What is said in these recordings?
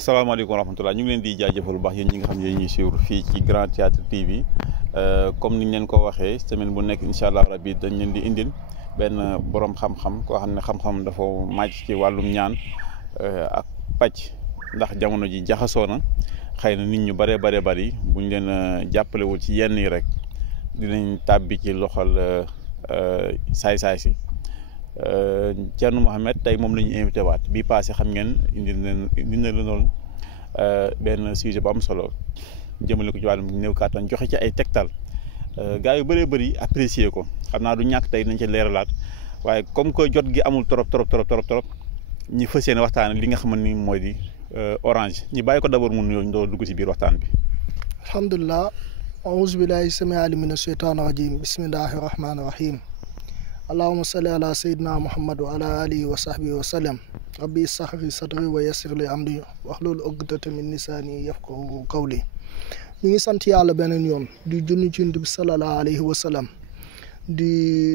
salaamaaleykum wa rahmatulah ñu ngi leen di jaajëfal bu baax yéen ñi nga xam ne ñuy suivre fii ci Grand Théâtre TV comme niñ leen ko waxee semaine bu nekk incha allah rabi dañ leen di indil benn borom xam-xam koo xam ne xam-xam dafa màcc ci wàllum ñaan ak pàcc ndax jamono ji jaxasoo na xëy na nit ñu bëree bëri buñ leen jàppalewul ci yenn yi rek dinañ tàbbi ci loxol saay-saay si Thierno Mohamed tey moom la ñu invité waat bii passé xam ngeen indi na loolu benn sujet bu am solo jëmale ko ci wàllum néew kàttan joxe ci ay tegtal gars yu bëree bëri apprécier ko xam naa du ñàkk tey nañ ci leeralaat waaye comme que jot gi amul trop ñi fas yéene waxtaan li nga xamante ni mooy di Orange ñi bàyyi ko d'abord mu nuyoo ñu doon dugg ci biir waxtaan bi. alhamdulilah auzu billahi sami ali mina sheytaani rajim bismillahi rahmaani rahim allahuma salli ala sayyidina muhammad wa ala alihi wa sahbihi wa sallam rabbi sahri sadri wa yassir li amri wahlul uqdatan min lisaani yafqahu qawli ñu ngi sant yàlla beneen yoon di junni ci Yonent bi sallallahu alayhi wa sallam di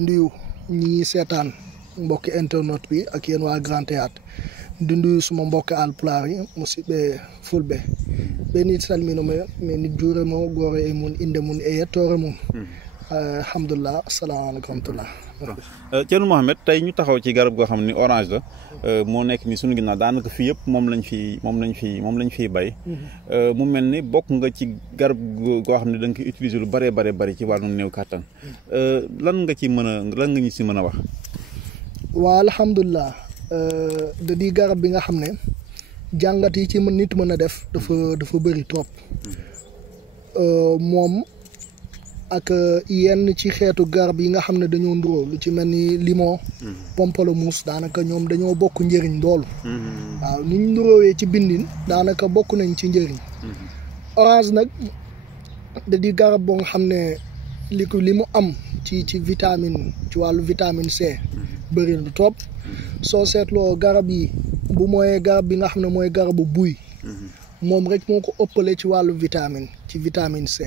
nuyu ñi seetaan mbokki internet bi ak yéen waa Grand Théâtre di nuyu suma mbokki alpulaar yi musidɓe fulɓe ɓe nit salminoma mais nit juure mo goore e mun inde mun e yettoore mun alhamdulilah asalaamaaleykum wa rahmatulah. Thierno Mohamed tey ñu taxaw ci garab goo xam ni orange la moo nekk ni suñu ginnaaw daanaka fii yëpp moom lañ fiy bay. mu mel ni bokk nga ci garab goo xam ne da nga koy utiliser lu bëree ci wàllu néew kàttan lan nga ñu si mën a wax. waa alhamdulilah da di garab bi nga xam ne jàngat yi ci nit mën a def dafa bëri trop moom. ak yenn ci xeetu garab yi nga xam ne dañoo nduroo lu ci mel ni limon pamplemousse daanaka ñoom dañoo bokk njëriñ loolu waaw ni ñu nduroowee ci bindin daanaka bokk nañ ci njëriñ orange nag da di garab boo nga xam ne li mu am ci vitamine ci wàllu vitamine C bëri na trop soo seetloo garab yi bu mooy garab bi nga xam ne mooy garabu buy moom rek moo ko ëppale ci wàllu vitamine C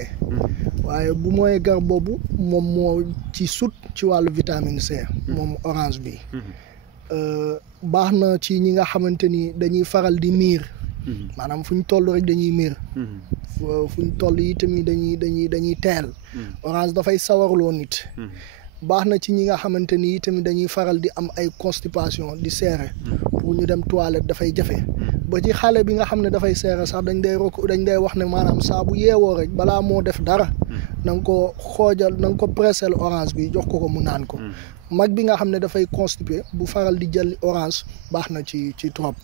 waaye bu mooy garab boobu moom moo ci sut ci wàllu vitamine C moom orange bi baax na ci ñi nga xamante ni dañuy faral di miir maanaam fu ñu toll rek dañuy miir fu ñu toll yi tamit dañuy teel orange dafay sawarloo nit baax na ci ñi nga xamante ni tamit dañuy faral di am ay constipation di seere pour ñu dem toilette dafay jafe ba ci xale bi nga xam ne dafay seere sax dañ day wax ne maanaam saa bu yeewoo rek balaa moo def dara na nga ko xoojal na nga ko pressel orange bi jox ko mu naan ko mag bi nga xam ne dafay constipé bu faral di jël orange baax na ci trop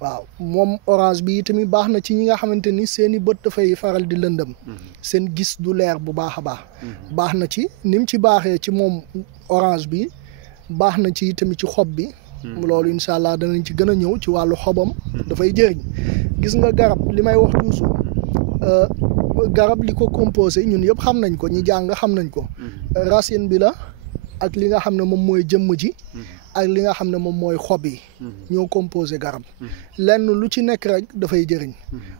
waaw moom orange bi tamit baax na ci ñi nga xamante ni seeni bët dafay faral di lëndëm seen gis du leer bu baax a baax na ci ni mu ci baaxee ci moom orange bi baax na ci tamit ci xob bi loolu incha allah danañ ci gën a ñëw ci wàllu xobam dafay jëriñ gis nga garab li may wax toujours garab li ko composé ñun yëpp xam nañ ko ñi jàng xam nañ ko racine bi la ak li nga xam ne moom mooy jëmm ji ak li nga xam ne moom mooy xob yi ñoo composé garab lenn lu ci nekk rek dafay jëriñ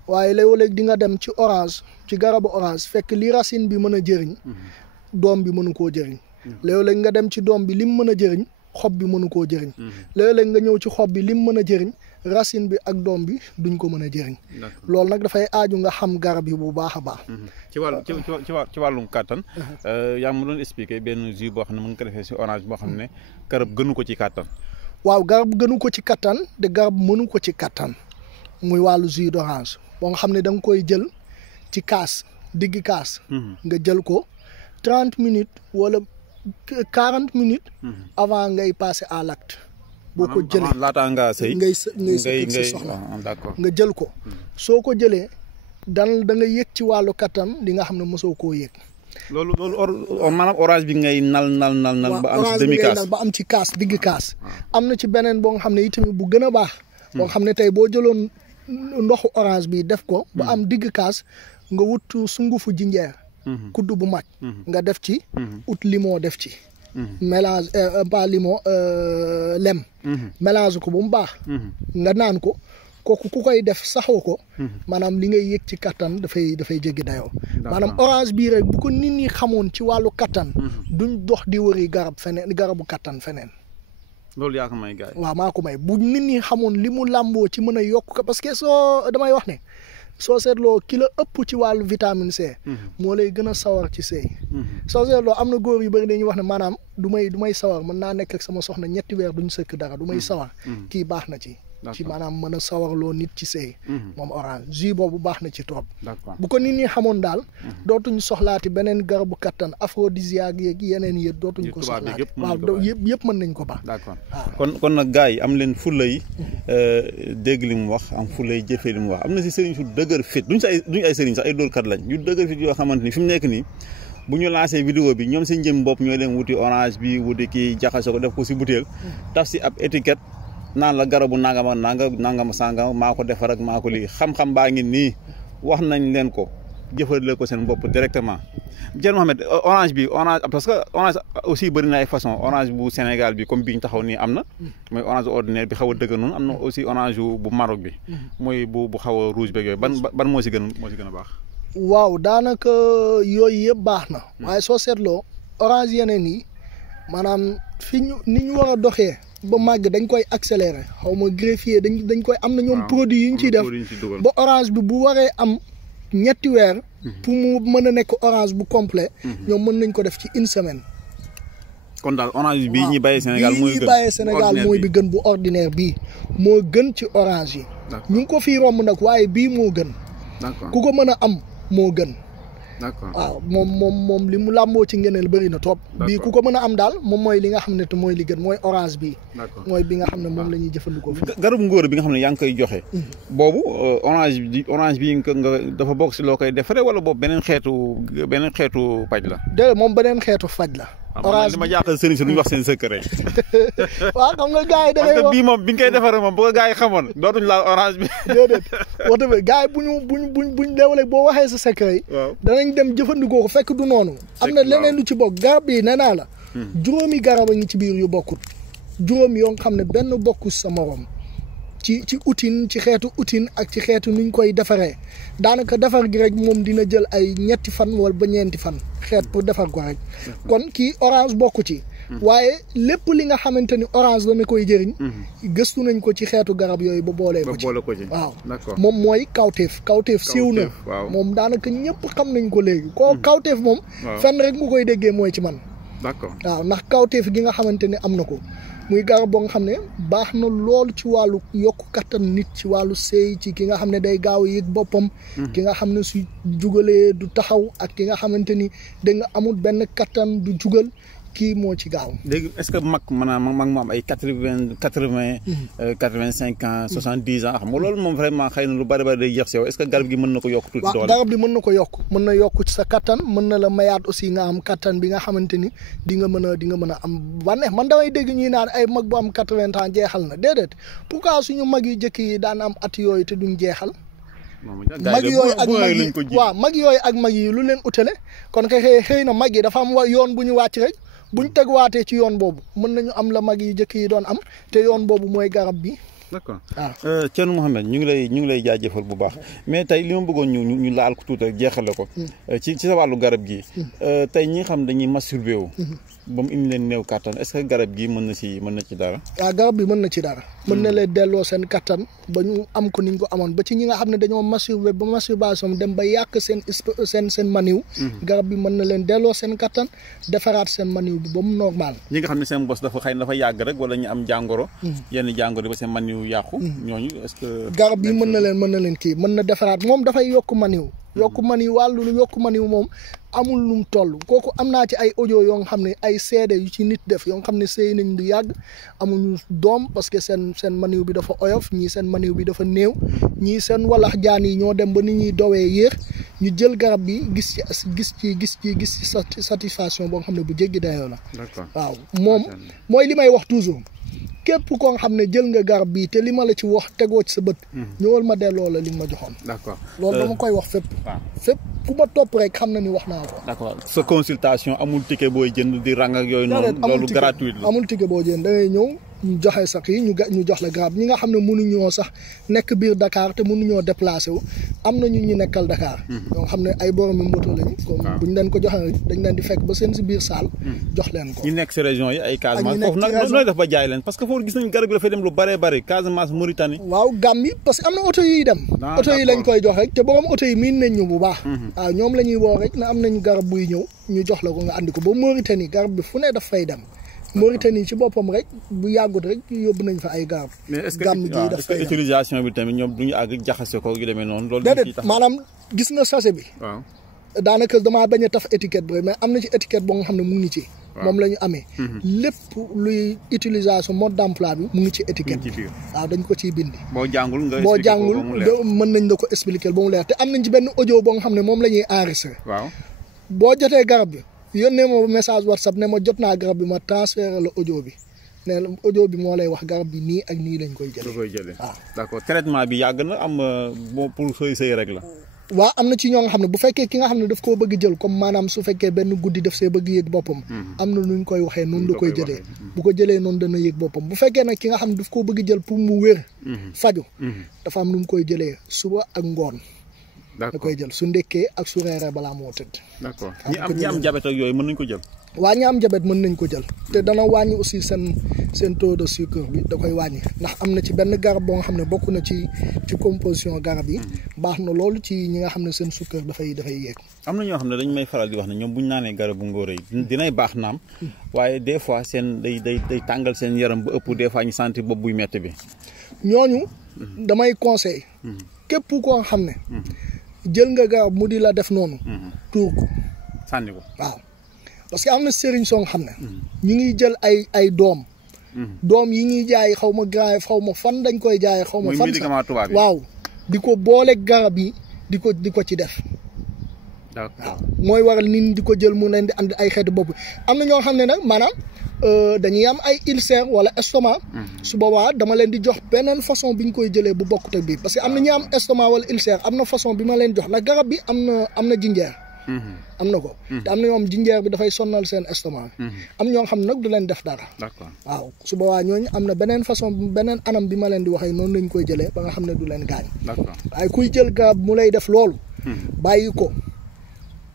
waaye léeg-léeg di nga dem ci orange ci garabu orange fekk li racine bi mën a jëriñ doom bi mënu koo jëriñ léeg-léeg nga dem ci doom bi lim mën a jëriñ xob bi mënu koo jëriñ léeg-léeg nga ñëw ci xob bi lim mën a jëriñ racine bi ak doom bi duñ ko mën a jëriñ loolu nag dafay aaju nga xam garab yi bu baax a baax ci wàllum kàttan yaa ngi ma doon expliqué benn jus boo xam ne mën nga ko defee si orange boo xam ne garab gënu ko ci kàttan waaw garab gënu ko ci kàttan de garab mënu ko ci kàttan muy wàllu jus d'orange boo nga xam ne da nga koy jël ci kaas diggi kaas nga jël ko 30 minutes wala 40 minutes avant ngay passer à l'acte boo ko jëlee laataa nga sëy ngay sëy sa soxna d'accord nga jël ko soo ko jëlee da nga yëg ci wàllu kattan li nga xam ne mosoo koo yëg loolu maanaam orange bi ngay nal ba am ci demi kaas ba am ci kaas digg kaas am na ci beneen boo nga xam ne itamit bu gën a baax boo nga xam ne tey boo jëloon ndoxu orange bi def ko ba am digg kaas nga wut sungufu jinjeer kudd bu mag nga def ci ut limon def ci mélange pas limon lem mélange ko bu mu baax nga naan ko kooku ku koy def saxoo ko maanaam li ngay yëg ci kattan dafay jéggi dayoo maanaam orange bii rek bu ko nit ñi xamoon ci wàllu kattan duñ dox di wëri garabu kattan feneen loolu yaa ko may gars yi waaw maa ko may bu nit ñi xamoon li mu làmboo ci mën a yokk ko parce que damay wax ne soo seetloo ki la ëpp ci wàllu vitamine C moo lay gën a sawar ci sëy soo seetloo am na góor yu bëri dañuy wax ne maanaam du may sawar mën naa nekk ak sama soxna 3 weer duñ sëkk dara du may sawar kii baax na ci maanaam mën a sawarloo nit ci sëy moom orange jus boobu baax na ci trop bu ko nit ñi xamoon daal dootuñ soxlaati beneen garabu kattan aphrodisiaque yeeg yeneen yëpp dootuñ ko soxlaati waaw yëpp mën nañ ko baax d'accord kon nag gars yi am leen fulla yi dégg li mu wax am fulla yi jëfee li mu wax am na si sëriñ su dëgër fit duñu ay sëriñ sax ay dóorkat lañ ñu dëgër fit yoo xamante ni fi mu nekk nii bu ñu lancé vidéo bi ñoom seen jëm bopp ñooy leen wuti orange bi wuti kii jaxase ko def ko si butéel taf si ab étiquette naan la garabu nangam ak nangam sangam maa ko defar ak maa ko lii xam-xam baa ngi nii wax nañ leen ko jëfandikoo ko seen bopp directement. Thierno Mohamed orange bi parce que orange aussi bëri na ay façon orange bu Sénégal bi comme bi ñu taxaw nii am na mooy orange ordinaire bi xaw a dëgg noonu am na aussi orange bu Maroc bi mooy bu xaw a rouge beeg yooyu ban moo si gën a baax. waaw daanaka yooyu yëpp baax na waaye soo seetloo orange yeneen yi maanaam ni ñu war a doxee ba màgg dañ koy accélérer xaw ma greffier dañ koy am na ñoom produit yu ñu ciy def ba orange bi bu waree am 3 weer pour mu mën a nekk orange bu complet ñoom mën nañ ko def ci 1 semaine kon daal orange bii ñuy bàyyee Sénégal mooy bi gën bu ordinaire bii moo gën ci orange yi ñu ngi ko fii romb nag waaye bii moo gën ku ko mën a am moo gën d'accord waaw moom li mu làmboo ci ngeneel bëri na trop bii ku ko mën a am daal moom mooy li nga xam ne te mooy li gën mooy orange bii mooy bi nga xam ne moom la ñuy jëfandikoo fi garabu ngóor bi nga xam ne yaa ngi koy joxe boobu orange bi nga dafa bokk si loo koy defaree wala boobu beneen xeetu paj la déedéet moom beneen xeetu faj la orange li ma jaaxal sëriñ si duñu wax seen secret waaw xam nga gars yi da ngay wax parce que bii moom bi nga koy defaree moom bu ko gars yi xamoon dootuñ laal orange bi déedéet wax dëgg gars yi buñ déwle boo waxee sa secret yi danañ dem jëfandikoo ko fekk du noonu am na leneen lu ci bokk garab yi nee naa la juróomi garab a ngi ci biir yu bokkut juróom yoo nga xam ne benn bokku sa morom ci outil ci xeetu outil ak ci xeetu nuñ koy defaree daanaka defar gi rek moom dina jël ay 2 fan wala ba 4 fan xeet pour defar ko rek kon kii orange bokku ci waaye lépp li nga xamante ni orange dana koy jëriñ gëstu nañ ko ci xeetu garab yooyu ba boolee ko ci waaw moom mooy kawteef siiw na moom daanaka ñëpp xam nañ ko léegi koo kawteef moom fenn rek nga koy déggee mooy ci man waaw ndax kawteef gi nga xamante ni am na ko muy garab boo nga xam ne baax na loolu ci wàllu yokk kattan nit ci wàllu sëy ci ki nga xam ne day gaaw a yëg boppam ki nga xam ne su jugalee du taxaw ak ki nga xamante ni da nga amul benn kattan du jugal kii moo ci gaaw léegi est-ce que mag moo am ay 85 ans 70 ans xam nga loolu moom vraiment xëy na lu bari day jeex si yow est-ce que garab gi mën na ko yokk tuuti doole garab gi mën na ko yokk mën na yokk ci sa kattan mën na la mayaat aussi nga am kattan bi nga xamante ni di nga mën a am bànneex man damay dégg ñuy naan ay mag bu am 80 ans jeexal na déedéet pourquoi suñu mag yu jëkk yi daan am at yooyu te duñ jeexal mag yooyu ak mag yi lu leen utale kon kay xëy na mag yi dafa am yoon bu ñu wàcc rek buñ tegwaatee ci yoon boobu mën nañu am la mag yi jëkk yi doon am te yoon boobu mooy garab bi d'accord waaw Thierno Mohamed ñu ngi lay jaajëfal bu baax mais tey li ma bëggoon ñu laal ko tuuti rek jeexale ko ci sa wàllu garab gi tey ñi nga xam dañuy masturbé wu ba mu indi leen néew kattan est-ce que garab gi mën na ci dara waaw garab bi mën na ci dara mën na leen delloo seen kattan ba ñu am ko niñ ko amoon ba ci ñi nga xam ne dañoo masturbé ba masturbation dem ba yàq seen maniw garab bi mën na leen delloo seen kattan defaraat seen maniw bi ba mu normal ñi nga xam ne seen bos dafa xëy na dafa yàgg rek wala ñu am jàngoro yenn jàngoro ba seen maniw yàqu ñooñu est-ce que garab bi mën na leen kii mën na defaraat moom dafay yokk maniw wàllu yokk maniw moom amul lum toll kooku am naa ci ay audio yoo nga xam ne ay seede yu ci nit def yoo nga xam ne sëy nañ du yàgg amuñu doom parce que seen maniw bi dafa oyof ñii seen maniw bi dafa néew ñii seen walax jaan yi ñoo dem ba nit ñuy dowee yéex ñu jël garab bi gis ci satisfaction boo nga xam ne bu jéggi dayoo la waaw moom mooy li may wax toujours képp koo nga xam ne jël nga garab bii te li ma la ci wax tegoo ci sa bët ñëwal ma delloo la li ma joxoon d'accord loolu dama koy wax fépp ku ma topp rek xam na ni wax naa ko d'accord sa consultation amul ticket booy jënd di rang ak yooyu noonu loolu gratuit la amul ticket boo jënd da ngay ñëw ñu joxe sa kii ñu jox la garab ñi nga xam ne mënuñoo sax nekk biir Dakar te mënuñoo déplacé wu am na ñu nekkal Dakar. ñoo xam ne ay boromi moto lañu. comme buñ leen ko joxee dañ leen di fekk ba seen si biir saal. jox leen ko. ñu nekk si région yi ay Casamance foofu nag nooy def ba jaay leen parce que foofu gis nañu garab yi dafay dem lu bëree bëri Casamance Mauritanie. waaw Gambie parce que am na oto yuy dem. oto yi lañ koy jox rek te borom oto yi miin nañ ñu bu baax. waaw ñoom la ñuy woo rek ne am nañu garab buy ñëw ñu jox la ko nga andi ko ba Mauritanie garab bi fu ne daf fay dem. Mauritanie ci boppam rek bu yàggut rek yóbbu nañ fa ay garab. mais est-ce que utilisation bi tamit ñoom duñu àgg jaxase ko yu demee noonu. loolu déedéet maanaam gis nga sachet bi. waaw daanaka damaa bañ a taf étiquette bi mais am na ci étiquette boo nga xam ne mu ngi ci. moom la ñu amee. lépp luy utilisation mode d'emploi bi mu ngi ci étiquette bi. waaw dañ ko ciy bindi. boo jàngul mën nañ la ko expliquer ba mu leer te am nañ ci benn audio boo nga xam ne moom la ñuy enregistré. waaw boo jotee garab bi. yónnee ma message WhatsApp ne ma jot naa garab bi ma transféré la audio bi ne la audio bi moo lay wax garab bi nii ak nii lañ koy jëlee. waaw d'accord traitement bi yàgg na am pour sëy rek la. waaw am na ci ñoo nga xam ne bu fekkee ki nga xam ne daf koo bëgg jël comme maanaam su fekkee benn guddi daf see bëgg yëg boppam. am na nuñ koy waxee noonu la koy jëlee. bu ko jëlee noonu dana yëg boppam bu fekkee nag ki nga xam ne daf koo bëgg jël pour mu wér. faju dafa am nu mu koy jëlee suba ak ngoon. da koy jël su ndekkee ak su reeree balaa moo tëdd. d'accord ñi am diabète ak yooyu mën nañ ko jël. waa ñi am diabète mën nañ ko jël te dana wàññi aussi seen taux de sucre bi da koy wàññi ndax am na ci benn garab boo nga xam ne bokk na ci composition garab yi. baax na loolu ci ñi nga xam ne seen sucre dafay yéeg. am na ñoo xam ne dañ may faral di wax ne ñoom bu ñu naanee garabu ngóor yi dinay baax naam waaye des fois seen day tàngal seen yaram ba ëpp des fois ñu sentir bopp buy metti bi. ñooñu damay conseil képp koo xam ne. jël nga garab mu di la def noonu. tuur ko. sànni ko waaw parce que am na sëriñ soo nga xam ne. ñu ngi jël ay doom. doom yi ñuy jaay xaw ma grand xaw ma fan dañ koy jaay xaw ma fan sax waaw di ko boole garab yi di ko ci def. d'accord waaw mooy waral nit ñi di ko jël mu leen di andi ay xeetu bopp am na ñoo xam ne nag maanaam dañuy am ay ulcère wala estomac. su boobaa dama leen di jox beneen façon bi ñu koy jëlee bu bokkut ak bii parce que am na ñi am estomac wala ulcère am na façon bi ma leen jox nag garab bi am na jinjeer. am na ko. te am na ñoom jinjeer bi dafay sonnal seen estomac. am ñoo xam ne nag du leen def dara. d'accord waaw su boobaa ñooñu am na beneen façon beneen anam bi ma leen di waxee noonu lañ koy jëlee ba nga xam ne du leen gaañ. d'accord waaye kuy jël garab mu lay def loolu. bàyyi ko.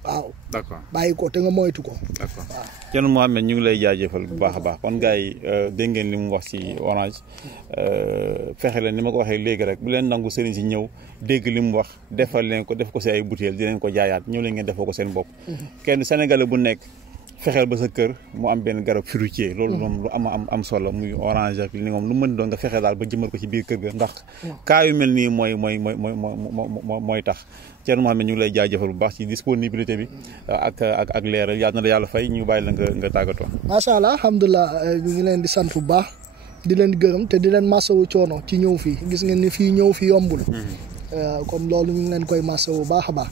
waaw d'accord bàyyi ko te nga moytu ko. d'accord Thierno Mohamed ñu ngi lay jaajëfal bu baax a baax kon gars yi dégg ngeen li mu wax ci Orange fexe leen ni ma ko waxee léegi rek bu leen nangu sëriñ si ñëw dégg li mu wax defal leen ko def ko ci ay butéel di leen ko jaayaat ñëw leen ngeen defoo ko seen bopp. kenn Sénégalais bu nekk fexeel ba sa kër mu am benn garab fruitier loolu moom lu am solo muy orange ak li moom lu mën doon nga fexeel daal ba jëmal ko ci biir kër ga ndax cas yu mel nii mooy tax Thierno Mohamed ñu ngi lay jaajëfal bu baax ci disponibilité bi ak leeral yàlla na la yàlla fay ñu bàyyi la nga tàggatoo. macha allah alhamdulilah ñu ngi leen di sant bu baax di leen gërëm te di leen masawu coono ci ñëw fii gis ngeen ni fii ñëw fi yombul. kon loolu ñu ngi leen koy masawu bu baax a baax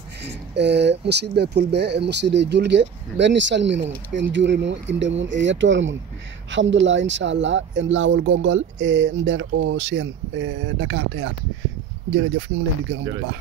musidɓe pulɓe e musidɗe julgue ɓenni salmino mun en juurima inde mun e yettore mun alhamdulillah inchallah en laawol gongol e nder o chaine Dakar Théâtre jërëjëf ñu ngi leen di gërëm bu baax